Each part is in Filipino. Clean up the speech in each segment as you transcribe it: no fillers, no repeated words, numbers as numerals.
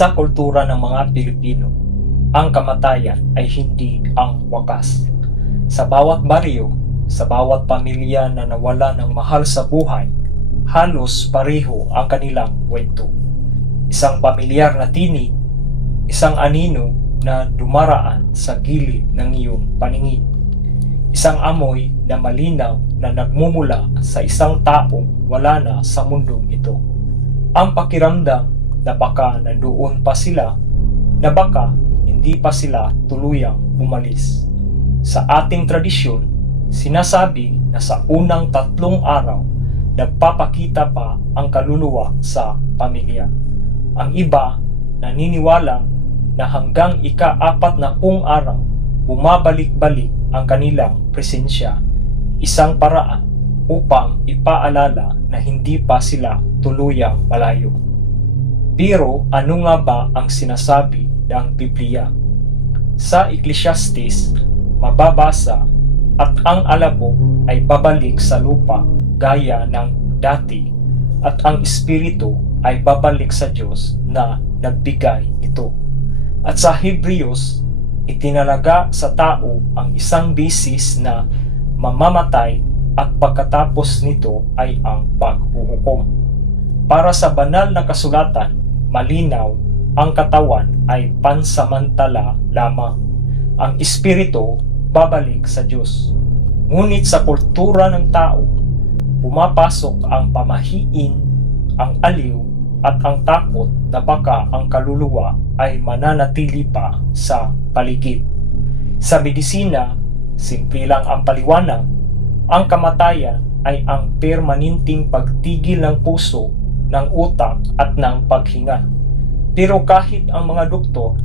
Sa kultura ng mga Pilipino, ang kamatayan ay hindi ang wakas. Sa bawat baryo, sa bawat pamilya na nawala ng mahal sa buhay, halos pareho ang kanilang kwento. Isang pamilyar na tinig, isang anino na dumaraan sa gilid ng iyong paningin. Isang amoy na malinaw na nagmumula sa isang taong wala na sa mundong ito. Ang pakiramdam na baka nandoon pa sila, na baka hindi pa sila tuluyang umalis. Sa ating tradisyon, sinasabi na sa unang 3 araw, nagpapakita pa ang kaluluwa sa pamilya. Ang iba naniniwala na hanggang ika-4 araw, bumabalik-balik ang kanilang presensya, isang paraan upang ipaalala na hindi pa sila tuluyang malayo. Pero ano nga ba ang sinasabi ng Biblia? Sa Ecclesiastes, mababasa at ang alabo ay babalik sa lupa gaya ng dati at ang espiritu ay babalik sa Diyos na nagbigay nito. At sa Hebreos, itinalaga sa tao ang isang bisis na mamamatay at pagkatapos nito ay ang paghuhukom. Para sa banal na kasulatan, malinaw, ang katawan ay pansamantala lamang. Ang espiritu babalik sa Diyos. Ngunit sa kultura ng tao, pumapasok ang pamahiin, ang aliw, at ang takot na baka ang kaluluwa ay mananatili pa sa paligid. Sa medisina, simple lang ang paliwanag, ang kamatayan ay ang permanenteng pagtigil ng puso, ng utak at ng paghinga. Pero kahit ang mga doktor,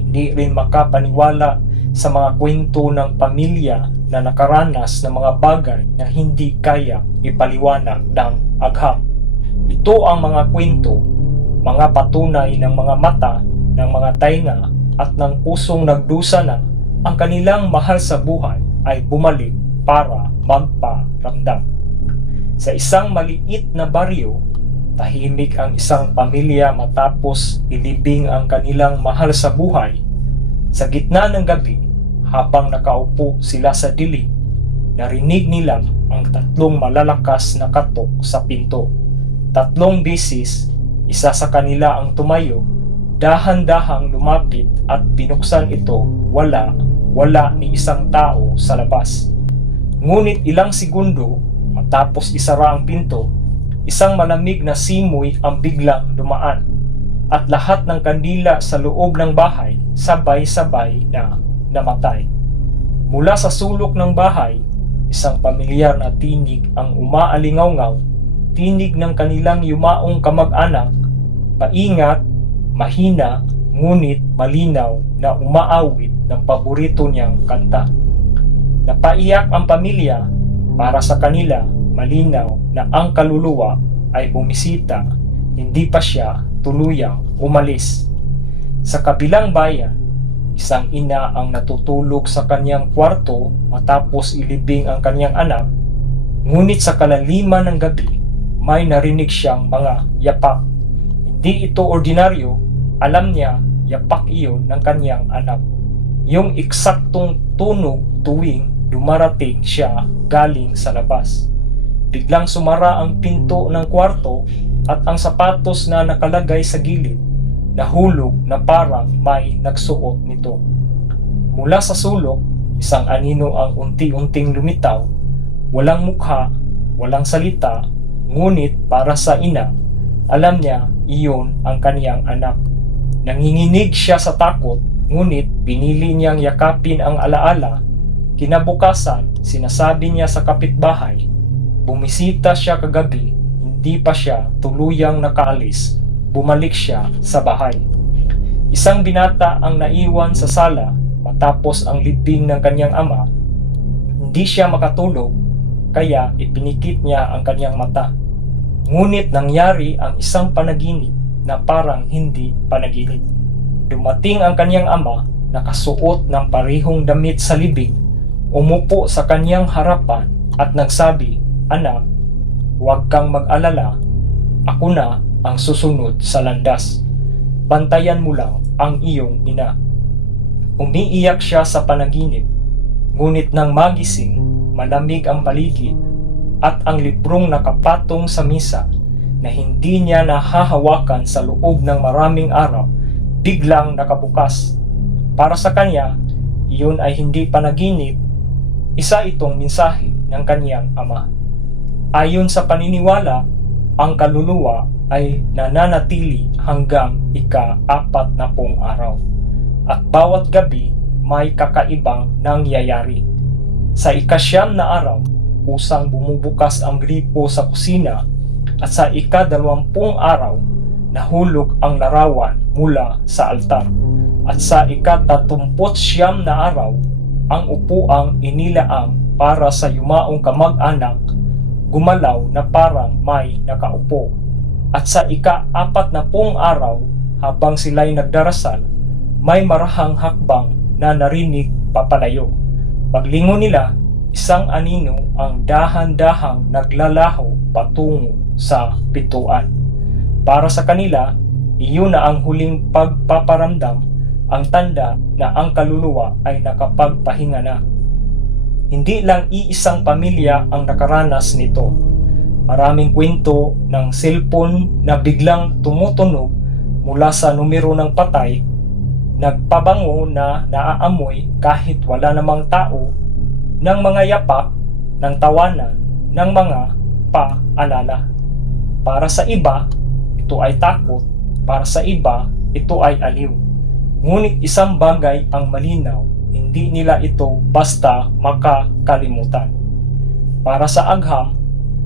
hindi rin makapaniwala sa mga kwento ng pamilya na nakaranas ng mga bagay na hindi kaya ipaliwanag ng agham. Ito ang mga kwento, mga patunay ng mga mata, ng mga tainga at ng pusong nagdusa na ang kanilang mahal sa buhay ay bumalik para magparamdam. Sa isang maliit na baryo, tahimik ang isang pamilya matapos ilibing ang kanilang mahal sa buhay. Sa gitna ng gabi, habang nakaupo sila sa dilim, narinig nila ang 3 malalakas na katok sa pinto. 3 beses, isa sa kanila ang tumayo, dahan-dahang lumapit at binuksan ito, wala ni isang tao sa labas. Ngunit ilang segundo matapos isara ang pinto, isang malamig na simoy ang biglang dumaan at lahat ng kandila sa loob ng bahay sabay-sabay na namatay. Mula sa sulok ng bahay, isang pamilyar na tinig ang umaalingaw-ngaw, tinig ng kanilang yumaong kamag-anak, paingat, mahina, ngunit malinaw na umaawit ng paborito niyang kanta. Napaiyak ang pamilya para sa kanila, malinaw na ang kaluluwa ay bumisita, hindi pa siya tuluyang umalis. Sa kabilang bayan, isang ina ang natutulog sa kanyang kwarto matapos ilibing ang kanyang anak, ngunit sa kalaliman ng gabi, may narinig siyang mga yapak. Hindi ito ordinaryo, alam niya, yapak iyon ng kanyang anak. Yung eksaktong tunog tuwing dumarating siya galing sa labas. Biglang sumara ang pinto ng kwarto at ang sapatos na nakalagay sa gilid nahulog na parang may nagsuot nito. Mula sa sulok, isang anino ang unti-unting lumitaw. Walang mukha, walang salita, ngunit para sa ina, alam niya iyon ang kaniyang anak. Nanginginig siya sa takot, ngunit pinili niyang yakapin ang alaala. Kinabukasan, sinasabi niya sa kapitbahay, bumisita siya kagabi, hindi pa siya tuluyang nakaalis. Bumalik siya sa bahay. Isang binata ang naiwan sa sala matapos ang libing ng kanyang ama. Hindi siya makatulog, kaya ipinikit niya ang kanyang mata. Ngunit nangyari ang isang panaginip na parang hindi panaginip. Dumating ang kanyang ama, nakasuot ng parehong damit sa libing, umupo sa kanyang harapan at nagsabi, "Anak, huwag kang mag-alala, ako na ang susunod sa landas." bantayan mo lang ang iyong ina. Umiiyak siya sa panaginip, ngunit nang magising, malamig ang paligid at ang librong nakapatong sa misa na hindi niya nahahawakan sa loob ng maraming araw, biglang nakabukas. Para sa kanya, iyon ay hindi panaginip, isa itong mensahe ng kanyang ama. Ayon sa paniniwala, ang kaluluwa ay nananatili hanggang ika-40 araw. At bawat gabi may kakaibang nangyayari. Sa ika-9 na araw, kusang bumubukas ang gripo sa kusina at sa ika-20 araw, nahulog ang larawan mula sa altar. At sa ika-39 na araw, ang upuang inilaang para sa yumaong kamag-anak gumalaw na parang may nakaupo. At sa ika-40 araw, habang sila'y nagdarasal, may marahang hakbang na narinig papalayo. Paglingon nila, isang anino ang dahan-dahang naglalaho patungo sa pintuan. Para sa kanila, iyon na ang huling pagpaparamdam, ang tanda na ang kaluluwa ay nakapagpahinga na. Hindi lang iisang pamilya ang nakaranas nito. Maraming kwento ng cellphone na biglang tumutunog mula sa numero ng patay, nagpabango na naaamoy kahit wala namang tao, ng mga yapak, ng tawanan, ng mga paalala. Para sa iba, ito ay takot. Para sa iba, ito ay aliw. Ngunit isang bagay ang malinaw, hindi nila ito basta makakalimutan. Para sa agham,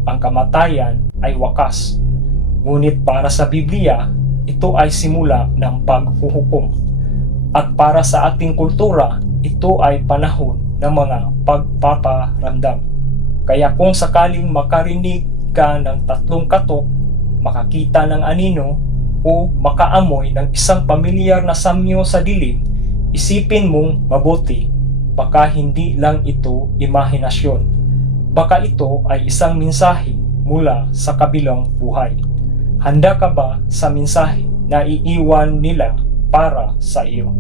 ang kamatayan ay wakas. Ngunit para sa Biblia, ito ay simula ng paghuhukom. At para sa ating kultura, ito ay panahon ng mga pagpaparamdam. Kaya kung sakaling makarinig ka ng 3 katok, makakita ng anino, o makaamoy ng isang pamilyar na samyo sa dilim, isipin mong mabuti, baka hindi lang ito imahinasyon. Baka ito ay isang mensahe mula sa kabilang buhay. Handa ka ba sa mensahe na iiwan nila para sa iyo?